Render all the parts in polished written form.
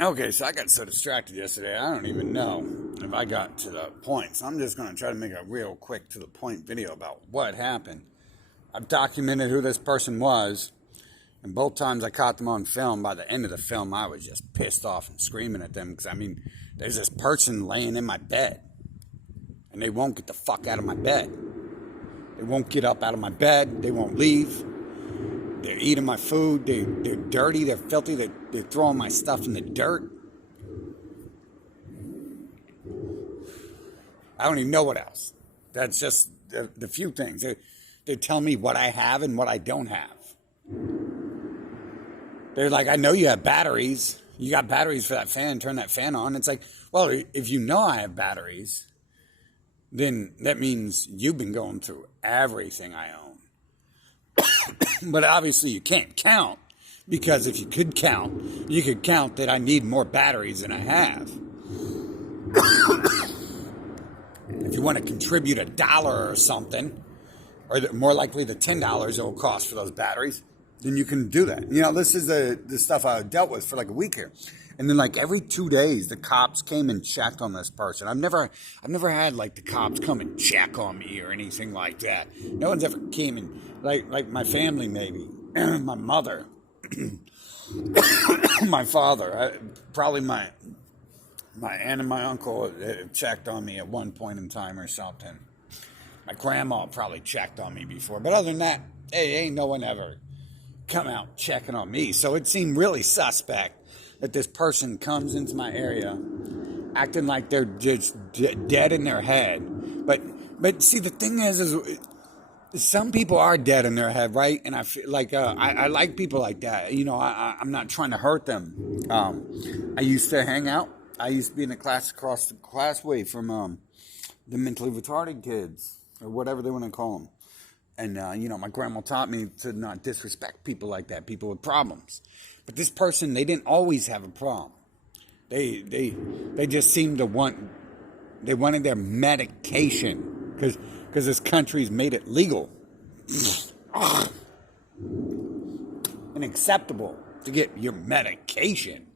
Okay, so I got so distracted yesterday, I don't even know if I got to the point. So I'm just going to try to make a real quick to the point video about what happened. I've documented who this person was, and both times I caught them on film. By the end of the film, I was just pissed off and screaming at them because, I mean, there's this person laying in my bed, and they won't get the fuck out of my bed. They won't get up out of my bed. They won't leave. They're eating my food. They're dirty. They're filthy. They're throwing my stuff in the dirt. I don't even know what else. That's just the few things. They tell me what I have and what I don't have. They're like, I know you have batteries. You got batteries for that fan. Turn that fan on. It's like, well, if you know I have batteries, then that means you've been going through everything I own. But obviously you can't count, because if you could count, you could count that I need more batteries than I have. If you want to contribute $1 or something, or more likely the $10 it will cost for those batteries, then you can do that. You know, this is the stuff I dealt with for like a week here. And then like every 2 days, the cops came and checked on this person. I've never had like the cops come and check on me or anything like that. No one's ever came and like my family maybe, my mother, my father, probably my aunt and my uncle checked on me at one point in time or something. My grandma probably checked on me before, but other than that, hey, ain't no one ever come out checking on me. So it seemed really suspect that this person comes into my area acting like they're just dead in their head. But see, the thing is some people are dead in their head, right? And I feel like I like people like that. You know, I'm not trying to hurt them. I used to hang out. I used to be in a class across the classway from the mentally retarded kids, or whatever they want to call them. And, you know, my grandma taught me to not disrespect people like that, people with problems. But this person, they didn't always have a problem. They just seemed to they wanted their medication, because this country's made it legal and acceptable to get your medication.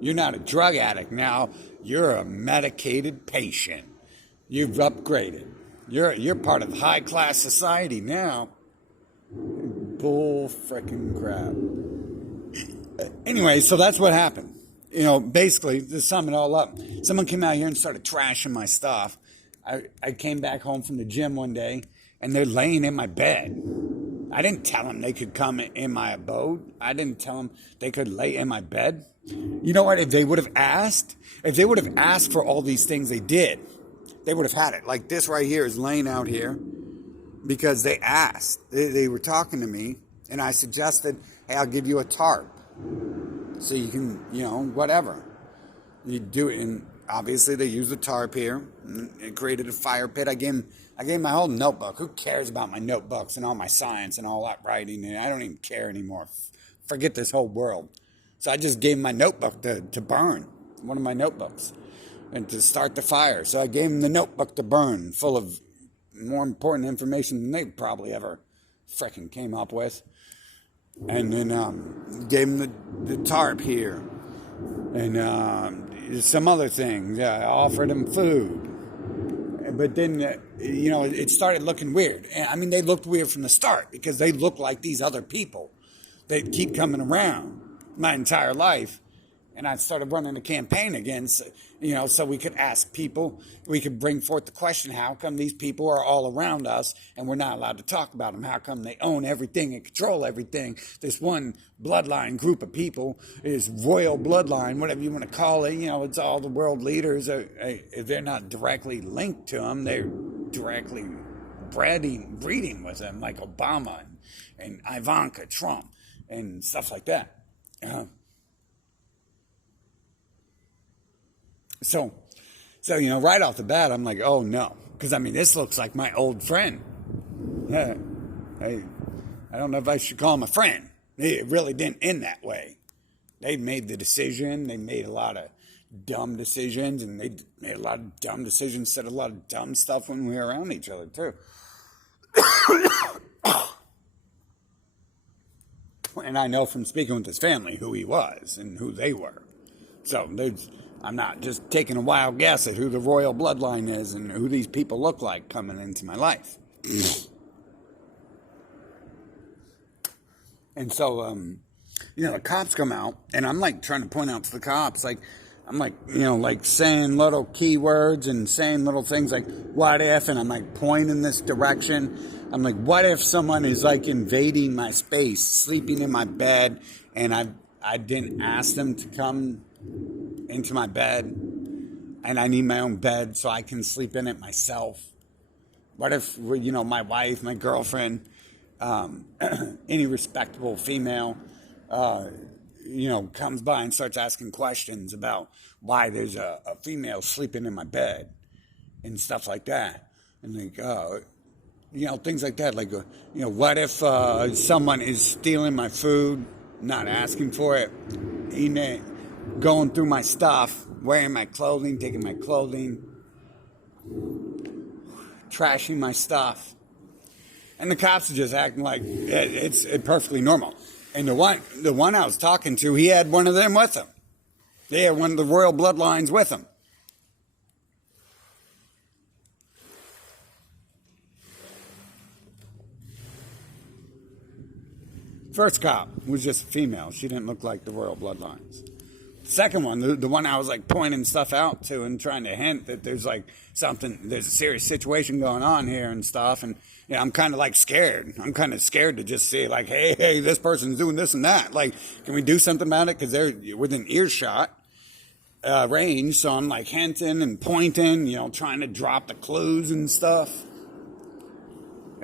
You're not a drug addict now. You're a medicated patient. You've upgraded. You're part of high class society now. Bull frickin' crap. Anyway, so that's what happened. You know, basically, to sum it all up, someone came out here and started trashing my stuff. I came back home from the gym one day, and they're laying in my bed. I didn't tell them they could come in my abode. I didn't tell them they could lay in my bed. You know what? If they would have asked for all these things, they did. They would have had it. Like this right here is laying out here because they asked. They were talking to me, and I suggested, hey, I'll give you a tarp so you can, you know, whatever. You do it, and obviously they used the tarp here. And it created a fire pit. I gave my whole notebook. Who cares about my notebooks and all my science and all that writing? And I don't even care anymore. Forget this whole world. So I just gave him my notebook to burn, one of my notebooks, and to start the fire. So I gave him the notebook to burn, full of more important information than they probably ever frickin' came up with. And then gave him the tarp here. And some other things. I offered him food. But then, you know, it started looking weird. And, I mean, they looked weird from the start because they looked like these other people. They keep coming around my entire life. And I started running a campaign again, so, you know, so we could ask people, we could bring forth the question, how come these people are all around us and we're not allowed to talk about them? How come they own everything and control everything? This one bloodline group of people is royal bloodline, whatever you want to call it. You know, it's all the world leaders. They're not directly linked to them. They're directly breeding with them, like Obama and Ivanka Trump and stuff like that. So, you know, right off the bat, I'm like, oh, no. Because, I mean, this looks like my old friend. Yeah, I don't know if I should call him a friend. It really didn't end that way. They made the decision. They made a lot of dumb decisions. And they made a lot of dumb decisions, said a lot of dumb stuff when we were around each other, too. And I know from speaking with his family who he was and who they were. So I'm not just taking a wild guess at who the royal bloodline is and who these people look like coming into my life. And so, the cops come out, and I'm like trying to point out to the cops, like, I'm like, like saying little keywords and saying little things like, what if, and I'm like pointing this direction. I'm like, what if someone is like invading my space, sleeping in my bed, and I didn't ask them to come into my bed, and I need my own bed so I can sleep in it myself? What if, my wife, my girlfriend, any respectable female, comes by and starts asking questions about why there's a female sleeping in my bed and stuff like that. And things like that. Like, what if someone is stealing my food, not asking for it, going through my stuff, wearing my clothing, taking my clothing, trashing my stuff. And the cops are just acting like it's perfectly normal. And the one I was talking to, he had one of them with him. They had one of the royal bloodlines with him. First cop was just a female. She didn't look like the royal bloodlines. Second one, the one I was like pointing stuff out to and trying to hint that there's like there's a serious situation going on here and stuff. And I'm kind of like scared. I'm kind of scared to just say like, hey, this person's doing this and that. Like, can we do something about it? Because they're within earshot range. So I'm like hinting and pointing, trying to drop the clues and stuff.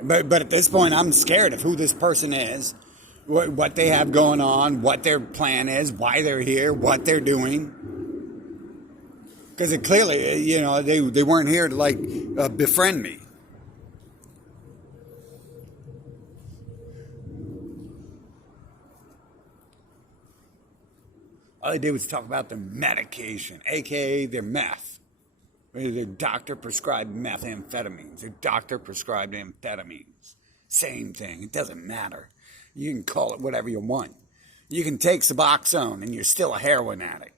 But at this point, I'm scared of who this person is, what they have going on, what their plan is, why they're here, what they're doing. Because it clearly, they weren't here to like befriend me. All they did was talk about their medication, aka their meth. Their doctor prescribed methamphetamines. Their doctor prescribed amphetamines. Same thing. It doesn't matter. You can call it whatever you want. You can take Suboxone and you're still a heroin addict.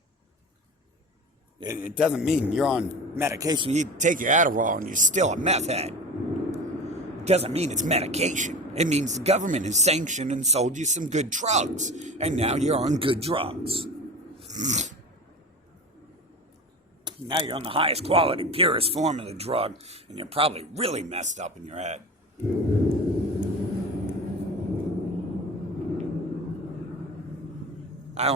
It doesn't mean you're on medication. You take your Adderall and you're still a meth head. It doesn't mean it's medication. It means the government has sanctioned and sold you some good drugs. And now you're on good drugs. Now you're on the highest quality, purest form of the drug. And you're probably really messed up in your head. I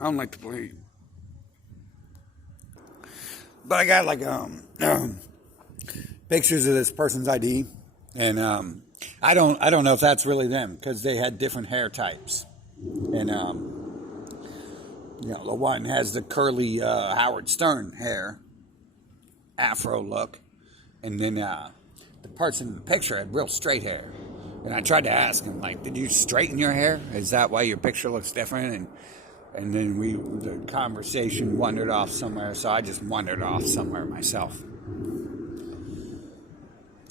don't like to bleed. But I got like pictures of this person's ID, and I don't know if that's really them because they had different hair types, and the one has the curly Howard Stern hair, afro look, and then the person in the picture had real straight hair. And I tried to ask him, like, did you straighten your hair? Is that why your picture looks different? And then the conversation wandered off somewhere, so I just wandered off somewhere myself.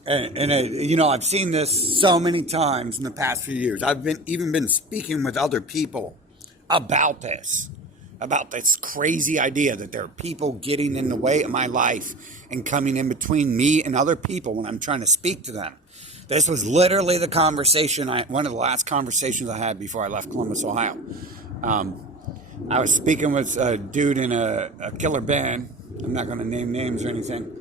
And I've seen this so many times in the past few years. I've been speaking with other people about this crazy idea that there are people getting in the way of my life and coming in between me and other people when I'm trying to speak to them. This was literally the conversation, one of the last conversations I had before I left Columbus, Ohio. I was speaking with a dude in a killer band. I'm not going to name names or anything.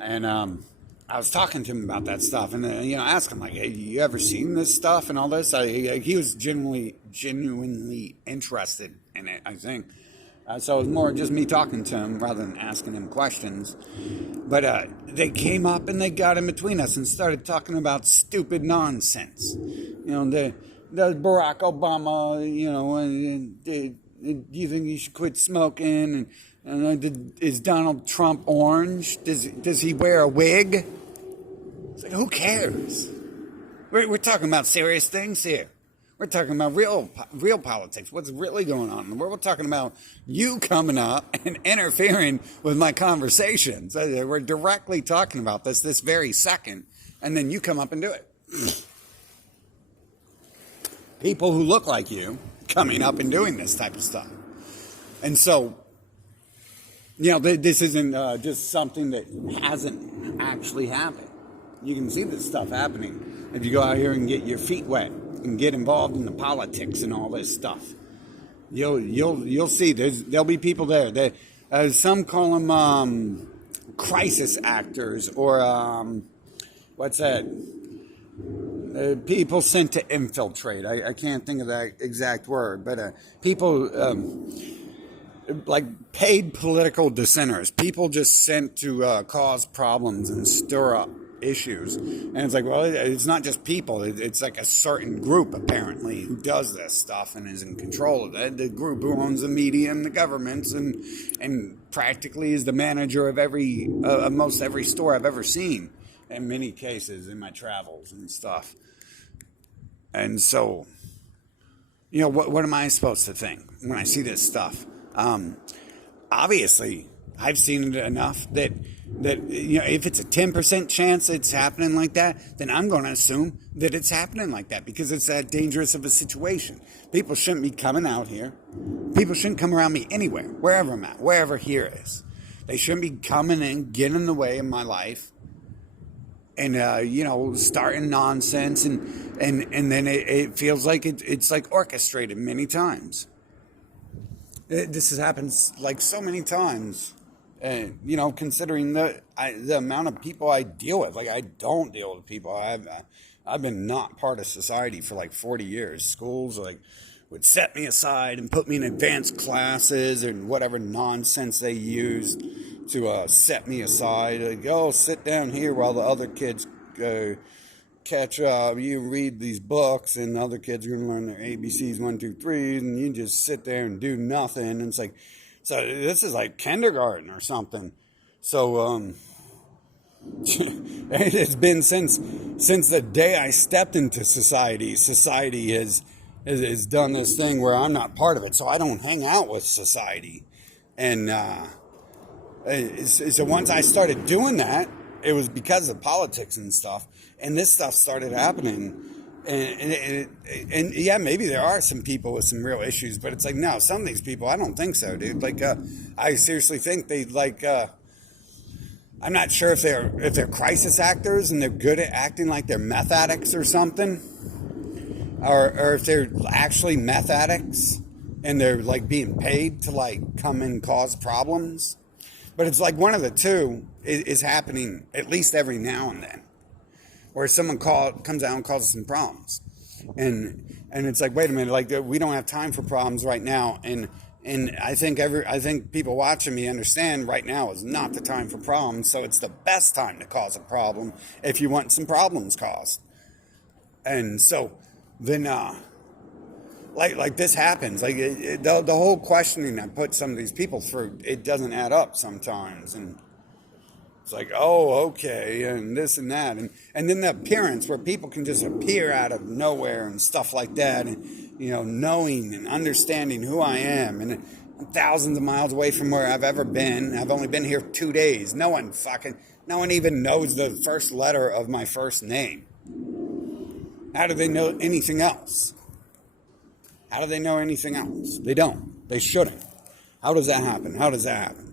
And I was talking to him about that stuff. And, I asked him, like, hey, you ever seen this stuff and all this? He was genuinely interested in it, I think. So it was more just me talking to him rather than asking him questions. But they came up and they got in between us and started talking about stupid nonsense. The Barack Obama, do you think you should quit smoking? And is Donald Trump orange? Does he wear a wig? It's like, who cares? We're talking about serious things here. We're talking about real politics. What's really going on in the world? We're talking about you coming up and interfering with my conversations. We're directly talking about this very second, and then you come up and do it. people who look like you coming up and doing this type of stuff. And so, this isn't just something that hasn't actually happened. You can see this stuff happening if you go out here and get your feet wet and get involved in the politics and all this stuff. You'll see there'll be people there that some call them crisis actors or what's that? People sent to infiltrate. I can't think of that exact word, but people like paid political dissenters. People just sent to cause problems and stir up issues. And it's like, well, it's not just people. It's like a certain group, apparently, who does this stuff and is in control of it. The group who owns the media and the governments and practically is the manager of most every store I've ever seen, in many cases in my travels and stuff. And so, what am I supposed to think when I see this stuff? Obviously, I've seen it enough that if it's a 10% chance it's happening like that, then I'm going to assume that it's happening like that because it's that dangerous of a situation. People shouldn't be coming out here. People shouldn't come around me anywhere, wherever I'm at, wherever here is. They shouldn't be coming and getting in the way of my life and, starting nonsense. And then it feels like it's like orchestrated many times. This has happened like so many times. And, considering the amount of people I deal with, like I don't deal with people. I've been not part of society for like 40 years. Schools would set me aside and put me in advanced classes and whatever nonsense they used to set me aside. Like, oh, sit down here while the other kids catch up. You read these books and the other kids are going to learn their ABCs 1, 2, 3, and you just sit there and do nothing. And it's like, so this is like kindergarten or something. So it's been since the day I stepped into society. Society has done this thing where I'm not part of it, so I don't hang out with society. And so once I started doing that, it was because of politics and stuff. And this stuff started happening. And yeah, maybe there are some people with some real issues, but it's like, no, some of these people, I don't think so, dude. Like, I seriously think they I'm not sure if they're crisis actors and they're good at acting like they're meth addicts or something, or if they're actually meth addicts and they're like being paid to like come and cause problems. But it's like one of the two is happening at least every now and then, where someone comes out and causes some problems, and it's like, wait a minute, like we don't have time for problems right now, and I think people watching me understand right now is not the time for problems, so it's the best time to cause a problem if you want some problems caused. And so then like this happens, like the whole questioning I put some of these people through, it doesn't add up sometimes, and it's like, oh, okay, and this and that. And then the appearance where people can just appear out of nowhere and stuff like that. And, knowing and understanding who I am. And I'm thousands of miles away from where I've ever been. I've only been here 2 days. No one even knows the first letter of my first name. How do they know anything else? They don't. They shouldn't. How does that happen?